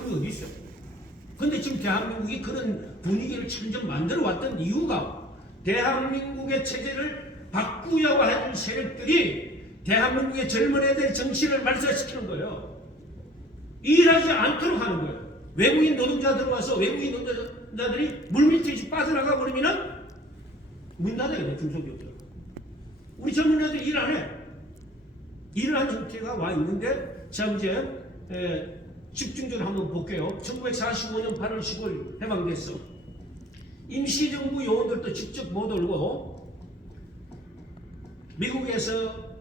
서울이 어디 있어요? 근데 지금 대한민국이 그런 분위기를 점점 만들어 왔던 이유가 대한민국의 체제를 바꾸려고 하는 세력들이 대한민국의 젊은 애들의 정신을 말살시키는 거예요. 일하지 않도록 하는 거예요. 외국인 노동자 들어와서 외국인 노동자들이 물밑에 빠져나가 버리면은 문 닫아야 돼, 중소기업들. 우리 젊은 애들 일 안 해. 일을 하는 형태가 와 있는데, 자, 이제, 집중적으로 한번 볼게요. 1945년 8월 15일 해방됐어. 임시정부 요원들도 직접 못 오고, 미국에서,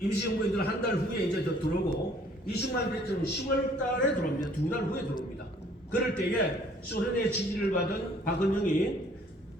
임시정부인들 한 달 후에 이제 들어오고, 이승만 대통령 10월 달에 들어옵니다. 2달 후에 들어옵니다. 그럴 때에 소련의 지지를 받은 박은영이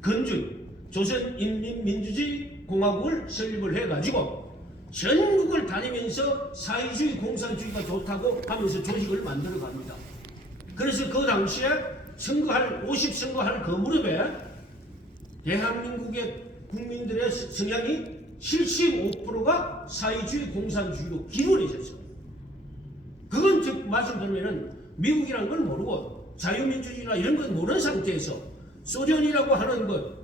건준, 조선인민민주주의 공화국을 설립을 해가지고 전국을 다니면서 사회주의 공산주의가 좋다고 하면서 조직을 만들어 갑니다. 그래서 그 당시에 50선거할 그 무렵에 대한민국의 국민들의 성향이 75%가 사회주의 공산주의로 기울어졌어요. 그건 즉 말씀드리면은 미국이란 걸 모르고 자유민주주의나 이런 걸 모르는 상태에서 소련이라고 하는 것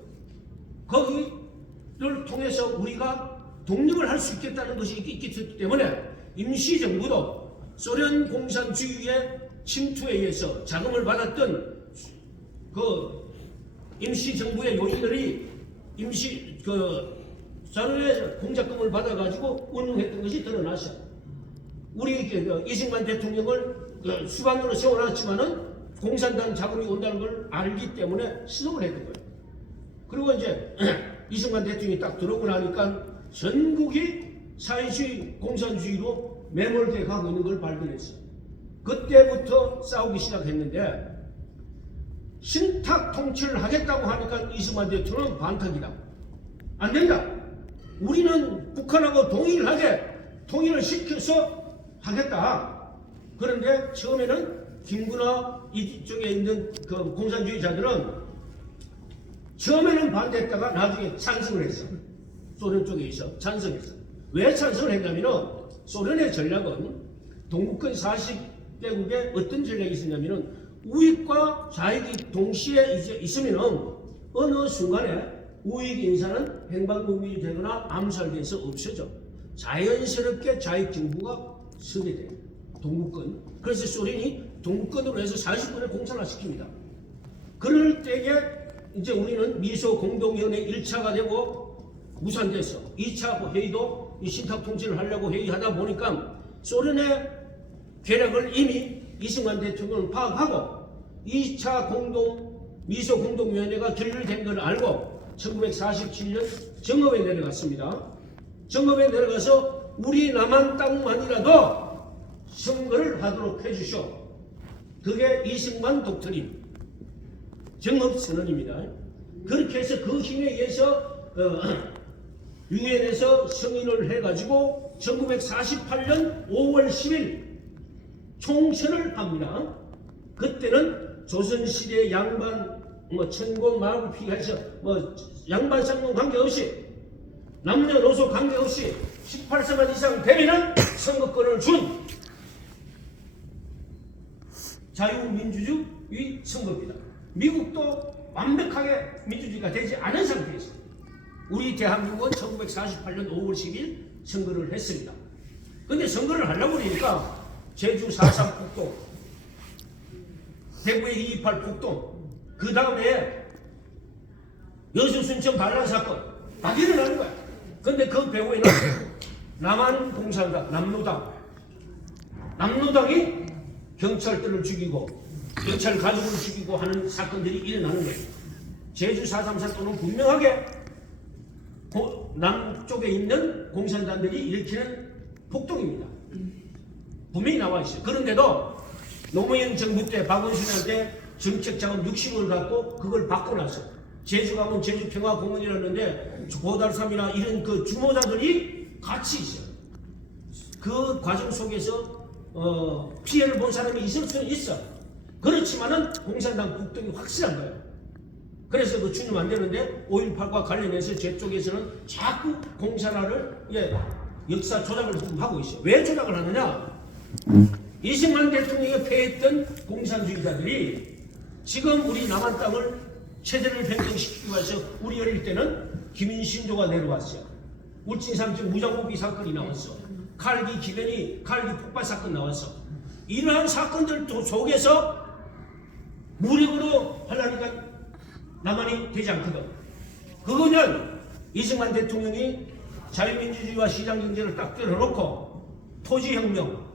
거기를 통해서 우리가 독립을 할 수 있겠다는 것이 있기 때문에 임시정부도 소련 공산주의의 침투에 의해서 자금을 받았던 그 임시정부의 요인들이 소련의 공작금을 받아가지고 운영했던 것이 드러났어요. 우리 이승만 대통령을 수반으로 세워놨지만은 공산당 자금이 온다는 걸 알기 때문에 수동을 했던 거예요. 그리고 이제 이승만 대통령이 딱 들어오고 나니까 전국이 사회주의 공산주의로 매몰돼 가고 있는 걸 발견했어요. 그때부터 싸우기 시작했는데 신탁 통치를 하겠다고 하니까 이승만 대통령은 반탁이다. 안 된다. 우리는 북한하고 통일을 시켜서 하겠다. 그런데 처음에는 김구나 이쪽에 있는 그 공산주의자들은 처음에는 반대했다가 나중에 찬성을 했어. 소련 쪽에 있어. 찬성했어. 왜 찬성을 했냐면은 소련의 전략은 동국권 40개국에 어떤 전략이 있었냐면은 우익과 좌익이 동시에 이제 있으면은 어느 순간에 우익 인사는 행방불명이 되거나 암살돼서 없어져. 자연스럽게 좌익 정부가 서게 돼요. 동국권. 그래서 소련이 동국권으로 해서 40권을 공산화시킵니다. 그럴 때에 이제 우리는 미소 공동위원회 1차가 되고 무산됐어. 2차 회의도 이 신탁 통치를 하려고 회의하다 보니까 소련의 계략을 이미 이승만 대통령은 파악하고 2차 미소 공동위원회가 결렬된 걸 알고 1947년 정읍에 내려갔습니다. 정읍에 내려가서 우리 남한 땅만이라도 선거를 하도록 해주쇼. 그게 이승만 독트린 정읍선언입니다. 그렇게 해서 그 힘에 의해서 유엔에서 승인을 해가지고 1948년 5월 10일 총선을 합니다. 그때는 조선시대 양반 천공 마구 피해서 양반 쌍놈 관계없이 남녀노소 관계없이 18세만 이상 되면은 선거권을 준 자유민주주의 선거입니다. 미국도 완벽하게 민주주의가 되지 않은 상태에서 우리 대한민국은 1948년 5월 10일 선거를 했습니다. 근데 선거를 하려고 그러니까 제주 4.3 폭동, 대구의 2.28 폭동, 그 다음에 여수 순천 반란 사건 다 일어나는 거야. 근데 그 배후에는 남한공산당, 남노당이 경찰들을 죽이고 경찰 가족을 죽이고 하는 사건들이 일어나는 거예요. 제주 4.3 사건은 분명하게 남쪽에 있는 공산당들이 일으키는 폭동입니다. 분명히 나와 있어요. 그런데도 노무현 정부 때 박원순한테 정책자금 60억을 갖고 그걸 바꿔놨어. 제주 가면 제주평화공원이라는데 고달삼이나 이런 그 주모자들이 같이 있어요. 그 과정 속에서 피해를 본 사람이 있을 수는 있어. 그렇지만은 공산당 폭동이 확실한 거예요. 그래서 그 추념 안 되는데 5.18과 관련해서 제 쪽에서는 자꾸 공산화를 역사 조작을 하고 있어요. 왜 조작을 하느냐? 이승만 대통령이 폐했던 공산주의자들이 지금 우리 남한 땅을 체제를 변경시키기 위해서 우리 어릴 때는 김인신조가 내려왔어요. 울진삼층 무장고비 사건이 나왔어. 칼기 기변이 칼기 폭발 사건 나왔어. 이러한 사건들 속에서 무력으로 하려니까 남한이 되지 않거든. 그거는 이승만 대통령이 자유민주주의와 시장경제를 딱 들어놓고 토지혁명,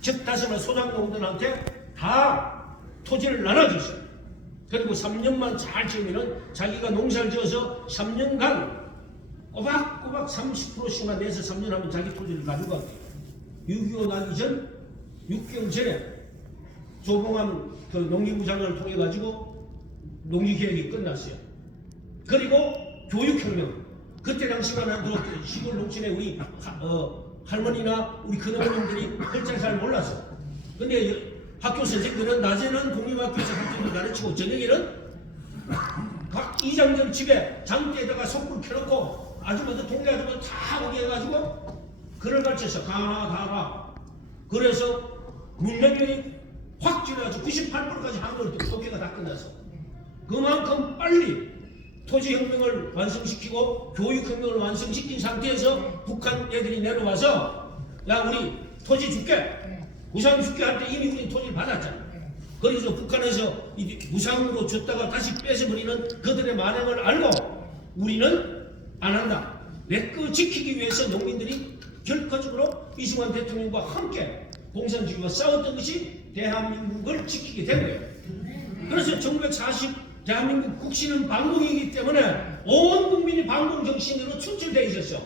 즉 다시 말해 소장농들한테 다 토지를 나눠주세요. 그리고 3년만 잘 지으면은 자기가 농사를 지어서 3년간 꼬박꼬박 30%씩만 내서 3년 하면 자기 토지를 가져가고 6.25 나기 전 6개월 전에 조봉암 그 농기부 장관을 통해 가지고 농지개혁이 끝났어요. 그리고 교육혁명. 그때 당시만 해도 시골 농촌에 우리 할머니나 우리 큰어머님들이 글자를 잘 몰랐어. 근데 학교 선생들은 낮에는 공립학교에서 학교를 가르치고 저녁에는 각 이장들 집에 장대에다가 촛불 켜놓고 아줌마들 동네 아줌마들 다 오게 해가지고 글을 가르쳐서 강화 그래서 문맹률이 확 줄여가지고 98%까지 한글 독해가 다 끝났어. 그만큼 빨리 토지혁명을 완성시키고 교육혁명을 완성시킨 상태에서 북한 애들이 내려와서 야 우리 토지 줄게 무상 줄게 할 때 이미 우리 토지를 받았잖아. 그래서 북한에서 무상으로 줬다가 다시 뺏어버리는 그들의 만행을 알고 우리는 안 한다. 내 거 지키기 위해서 농민들이 결과적으로 이승만 대통령과 함께 공산주의와 싸웠던 것이 대한민국을 지키게 된 거예요. 그래서 1940 대한민국 국시는 반공이기 때문에 온 국민이 반공 정신으로 추출되어 있었어.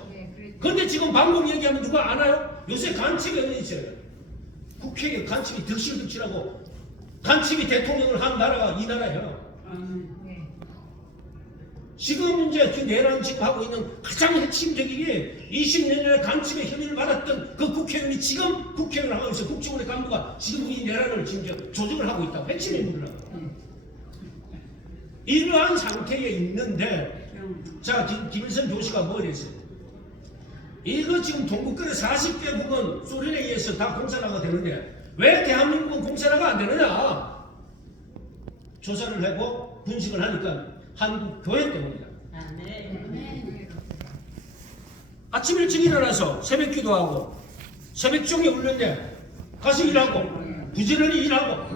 그런데 지금 반공 얘기하면 누가 아나요? 요새 간첩이 어디 있어요? 국회에 간첩이 득실득실하고 간첩이 대통령을 한 나라가 이 나라예요. 지금 이제 그 내란 지금 하고 있는 가장 핵심적인 게 20년 전에 간첩의 혐의를 받았던 그 국회의원이 지금 국회의원을 하고 있어. 국정원의 간부가 지금 이 내란을 지금 조직을 하고 있다고. 핵심 인물을 하고. 이러한 상태에 있는데 자 김일성 교수가 뭘 했어요? 이거 지금 동북권의 40개국은 소련에 의해서 다 공산화가 되는데 왜 대한민국은 공산화가 안 되느냐? 조사를 하고 분석을 하니까 한국 교회 때문이다. 아침 일찍 일어나서 새벽 기도하고 새벽 종이 울는데 가서 일하고 부지런히 일하고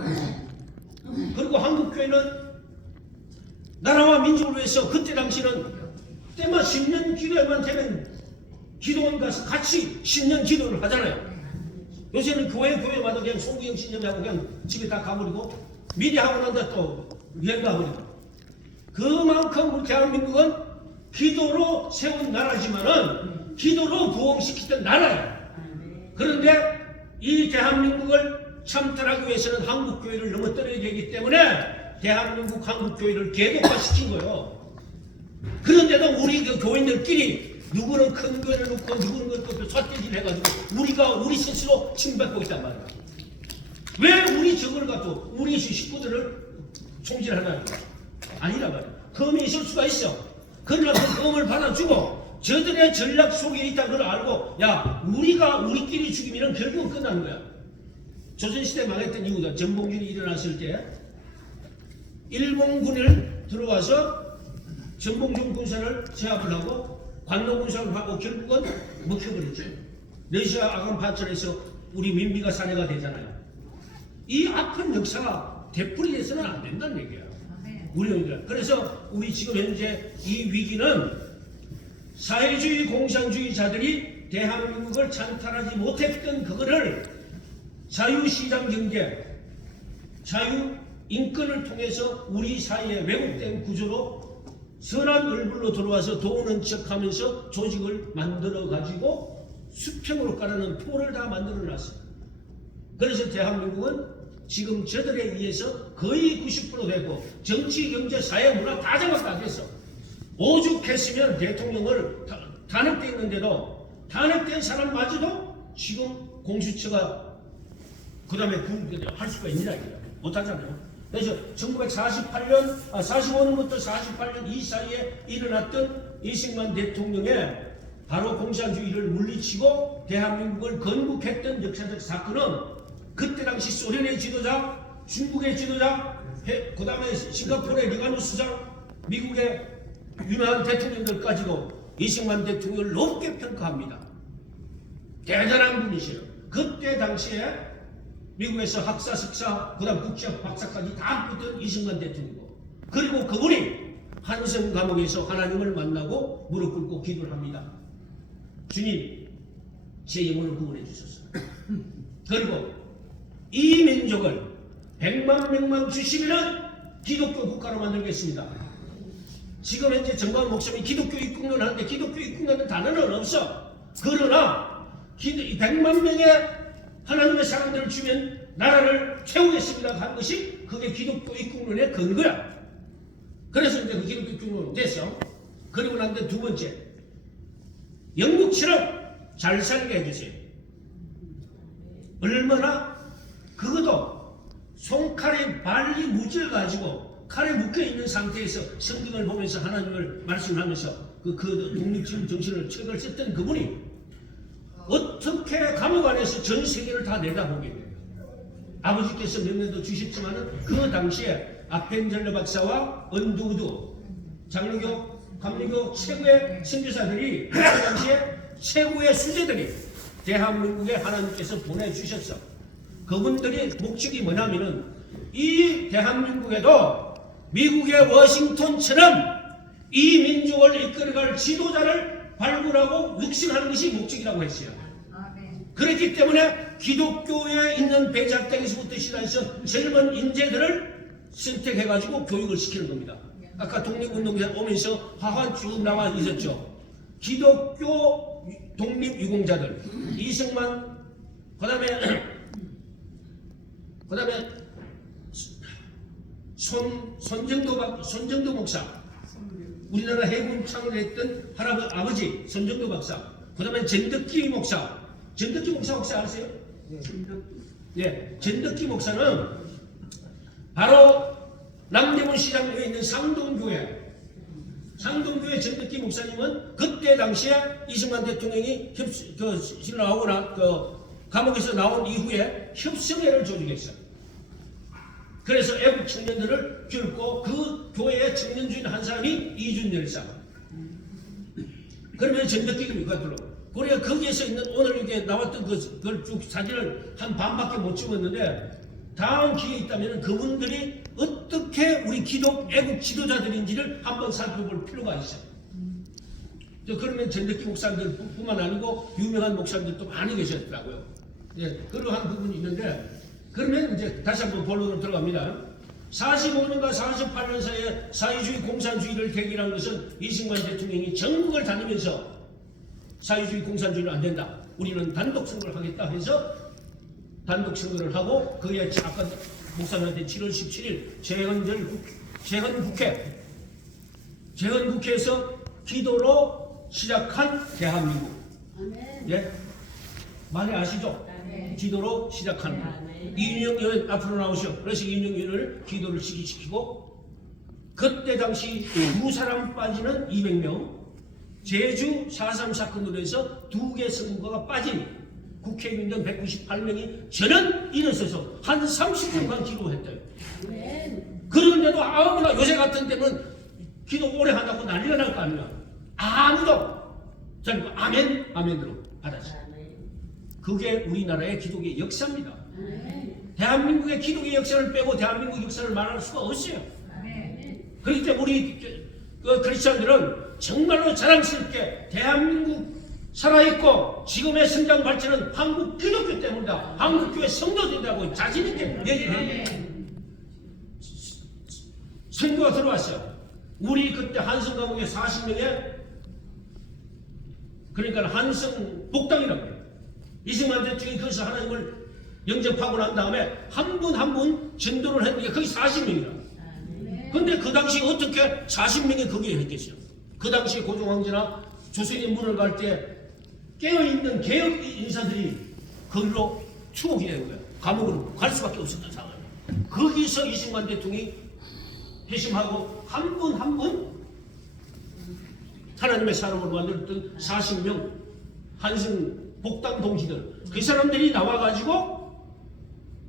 그리고 한국 교회는 나라와 민족을 위해서 그때 당시는 때만 10년 기도에만 되면 기도원 가서 같이 10년 기도를 하잖아요. 요새는 교회마다 그냥 송구형 신념하고 그냥 집에 다 가버리고 미리 하고 난다 또 여행 가버리고 그만큼 우리 대한민국은 기도로 세운 나라지만은 기도로 부흥시키던 나라예요. 그런데 이 대한민국을 참탈하기 위해서는 한국교회를 넘어뜨려야 되기 때문에 대한민국 한국교회를 개독화시킨 거예요. 그런데도 우리 그 교인들끼리 누구는 큰 교회를 놓고 누구는 또 삿대질 해가지고 우리가 우리 스스로 침받고 있단 말이야. 왜 우리 저걸 갖고 우리 식구들을 총질하나요? 아니란 말이야. 검이 있을 수가 있어. 그러나 그 검을 받아주고 저들의 전략 속에 있다는 걸 알고 야 우리가 우리끼리 죽이면 결국은 끝나는 거야. 조선시대 망했던 이유가 전봉준이 일어났을 때 일본군을 들어와서 전봉준 군사를 제압을 하고 관노군사를 하고 결국은 먹혀버렸죠. 러시아 아간 파천에서 우리 민비가 사내가 되잖아요. 이 아픈 역사가 되풀이해서는 안 된다는 얘기예요. 우리는 그래서 우리 지금 현재 이 위기는 사회주의 공산주의자들이 대한민국을 찬탈하지 못했던 그거를 자유시장 경제, 자유인권을 통해서 우리 사회의 왜곡된 구조로 선한 얼굴로 들어와서 도우는 척하면서 조직을 만들어 가지고 수평으로 가르는 포를 다 만들어 놨어요. 그래서 대한민국은 지금 저들에 의해서 거의 90% 되고 정치, 경제, 사회, 문화 다 장악 다 됐어. 오죽했으면 대통령을 탄핵돼 있는데도 탄핵된 사람마저도 지금 공수처가 그 다음에 할 수가 있느냐 이거야. 못하잖아요. 그래서 1948년, 45년부터 48년 이 사이에 일어났던 이승만 대통령의 바로 공산주의를 물리치고 대한민국을 건국했던 역사적 사건은 그때 당시 소련의 지도자, 중국의 지도자, 그 다음에 싱가포르의 리가노 수장, 미국의 유명한 대통령들까지도 이승만 대통령을 높게 평가합니다. 대단한 분이시에요. 그때 당시에 미국에서 학사, 석사, 그 다음 국제학 박사까지 다 붙은 이승만 대통령이고, 그리고 그분이 한성 감옥에서 하나님을 만나고 무릎 꿇고 기도를 합니다. 주님, 제 영혼을 구원해 주소서. 그리고 이 민족을 100만 명만 주시면 기독교 국가로 만들겠습니다. 지금 현재 정광 목사님이 기독교 입국론을 하는데 기독교 입국론은 단어는 없어. 그러나 100만 명의 하나님의 사람들을 주면 나라를 채우겠습니다 한 것이 그게 기독교 입국론의 근거야. 그래서 이제 그 기독교 입국론이 됐어. 그리고 난 뒤에 두 번째, 영국처럼 잘 살게 해주세요. 얼마나 그것도 손칼에 발리 무지를 가지고 칼에 묶여있는 상태에서 성경을 보면서 하나님을 말씀하면서 그 독립주의 정신을 책을 썼던 그분이 어떻게 감옥 안에서 전 세계를 다 내다보게 돼요. 아버지께서 명령도 주셨지만 그 당시에 아펜젤러 박사와 언두우드 장로교, 감리교 최고의 선교사들이 그 당시에 최고의 수제들이 대한민국에 하나님께서 보내주셨어. 그분들의 목적이 뭐냐면은 이 대한민국에도 미국의 워싱턴처럼 이 민족을 이끌어갈 지도자를 발굴하고 육성하는 것이 목적이라고 했어요. 그렇기 때문에 기독교에 있는 배작당에서부터 시작해서 젊은 인재들을 선택해가지고 교육을 시키는 겁니다. 아까 독립운동에 오면서 화환 쭉 나와 있었죠. 기독교 독립유공자들 이승만, 그 다음에 손정도 목사, 우리나라 해군 창을 했던 아버지 손정도 박사, 그 다음에 전덕기 목사. 전덕기 목사 혹시 아세요? 네, 전덕기 목사는 바로 남대문 시장에 있는 상동교회 전덕기 목사님은 그때 당시에 이승만 대통령이 감옥에서 나온 이후에 협성회를 조직했어요. 그래서 애국 청년들을 기울고 그 교회의 청년주인 한 사람이 이준 열사. 그러면 전덕기가 들어. 우리가 거기에서 있는 오늘 이렇게 나왔던 그걸 쭉 사진을 한 반밖에 못 찍었는데 다음 기회에 있다면 그분들이 어떻게 우리 기독 애국 지도자들인지를 한번 살펴볼 필요가 있어요. 그러면 전덕기 목사님들뿐만 아니고 유명한 목사님들도 많이 계셨더라고요. 예, 그러한 부분이 있는데 그러면 이제 다시 한번 본론으로 들어갑니다. 45년과 48년 사이에 사회주의 공산주의를 계기한 것은 이승만 대통령이 전국을 다니면서 사회주의 공산주의는 안 된다. 우리는 단독 선거를 하겠다 해서 단독 선거를 하고 그게 아까 목사님한테 7월 17일 재헌국회에서 기도로 시작한 대한민국. 예? 많이 아시죠? 기도로 시작한 이인영 의원 앞으로 나오셔. 그래서 이인영 의원을 기도를 시키고 그때 당시 두 사람 빠지는 200명, 제주 4.3 사건으로 해서 2개 선거가 빠진 국회의원들 198명이 전원 일어서서 한 30분간 기도했대요. 그런데도 아무나 요새 같은 때는 기도 오래 한다고 난리가 날 거 아니야. 아무도 저는 아멘으로 받았어요. 그게 우리나라의 기독의 역사입니다. 대한민국의 기독의 역사를 빼고 대한민국 역사를 말할 수가 없어요. 그렇기 때문에 우리 크리스천들은 정말로 자랑스럽게 대한민국 살아있고 지금의 성장 발전은 한국 기독교 때문이다. 한국교회 성도들이라고 자신있게 얘기를 해요. 선교가 들어왔어요. 우리 그때 한성 감옥에 40명에 그러니까 한성 복당이라고 해요. 이승만 대통령이 거기서 하나님을 영접하고 난 다음에 한 분 한 분 전도를 했는데 거의 40명이라. 근데 그 당시 어떻게 40명이 거기에 했겠어요? 그 당시 고종황제나 조선인 문을 갈 때 깨어있는 개혁 인사들이 거기로 추억이 되는 거예요. 감옥으로 갈 수밖에 없었던 상황. 거기서 이승만 대통령이 회심하고 한 분 한 분 하나님의 사람으로 만들었던 40명 한승 복당 동지들 그 사람들이 나와가지고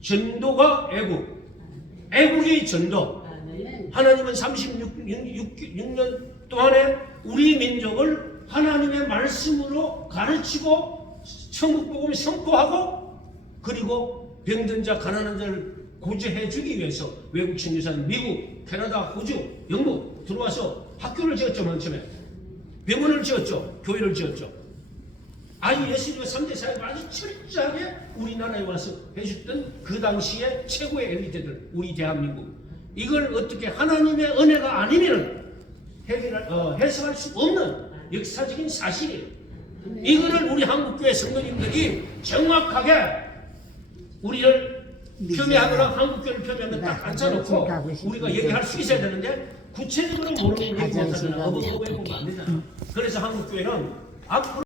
전도가 애국, 애국이 전도. 하나님은 36년 동안에 우리 민족을 하나님의 말씀으로 가르치고 천국복음을 선포하고 그리고 병든 자 가난한 자를 구제해 주기 위해서 외국 친구산 미국, 캐나다, 호주, 영국 들어와서 학교를 지었죠. 맨 처음에 병원을 지었죠. 교회를 지었죠. 아주 예수님의 3대 사역을 아주 철저하게 우리나라에 와서 해줬던 그 당시에 최고의 엘리트들, 우리 대한민국. 이걸 어떻게 하나님의 은혜가 아니면 해석할 수 없는 역사적인 사실이에요. 이거를 우리 한국교회 성도님들이 정확하게 우리를 표명하거나 한국교회를 표명하면 딱 앉혀놓고 우리가 얘기할 수 있어야 되는데 구체적으로 모르는 얘기 못하면 어버버버 해보면 안 되잖아. 그래서 한국교회는 앞으로